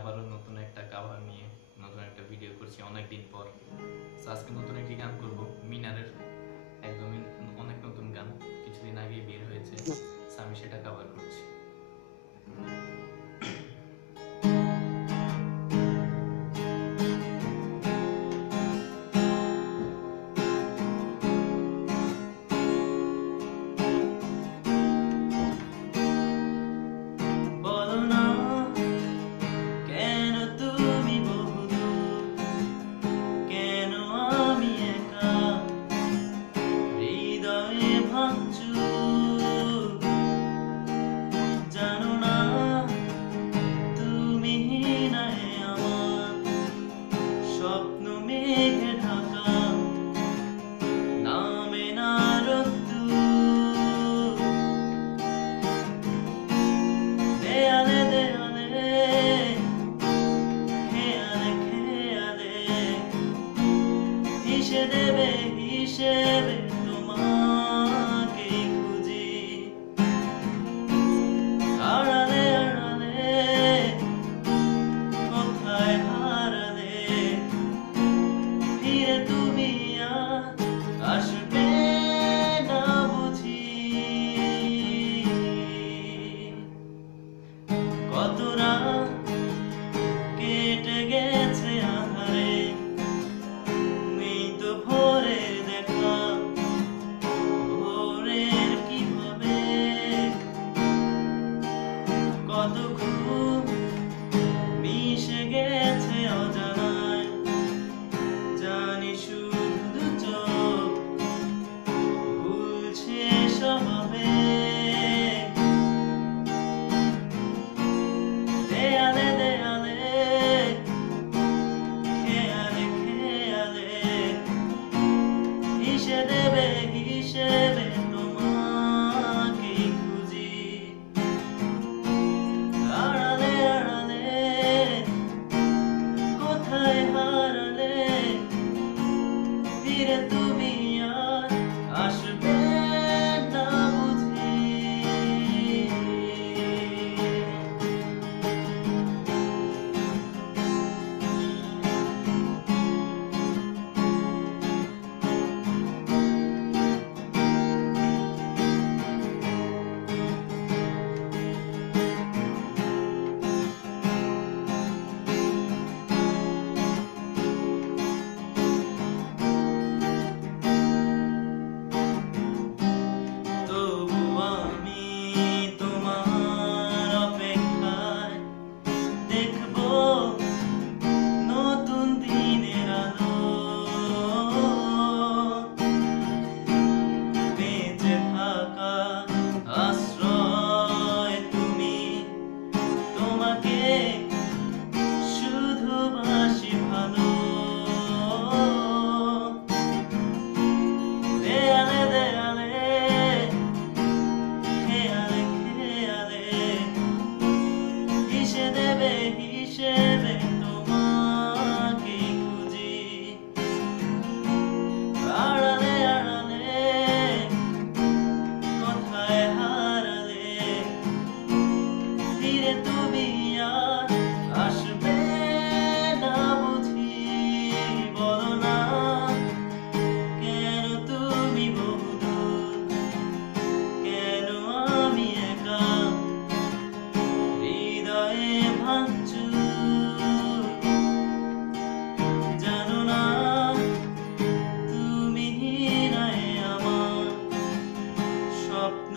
আবারও নতুন একটা কভার নিয়ে নতুন একটা ভিডিও করছি অনেক দিন পর। আজকে নতুন একটি গান করব মিনারের, একদমই অনেক নতুন গান, কিছুদিন আগে বের হয়েছে। আমি সেটা কভার করছি। হিসেবে তোমাকে খুঁজি, আড়ালে আড়ালে কোথায় হারালে, ফিরে তুমি আর আসবে না বুঝি। কত রাত কেটে গেছে আধারে, নেই তো ভোরে দেখা, ভোরের কিভাবে কত ঘুম মিশে গেছে অজানায়, জানি শুধু চোখ ভুলছে স্বভাবে। দেয়ালে দেয়ালে খেয়ালে খেয়ালে হিসেবে তোমাকে খুঁজি, আড়ালে আড়ালে কোথায় হারালে, ফিরে তুমি আর আসবে না বুঝি। হিসেবে তোমাকে খুঁজি, আড়ালে আড়ালে কোথায় হারালে, ফিরে তুমি আর আসবে না বুঝি। বলো না কেন তুমি বহুদূর, কেন আমি একা, হৃদয়ে ভাঙচুর। জানো না তুমি নাই আমার স্বপ্ন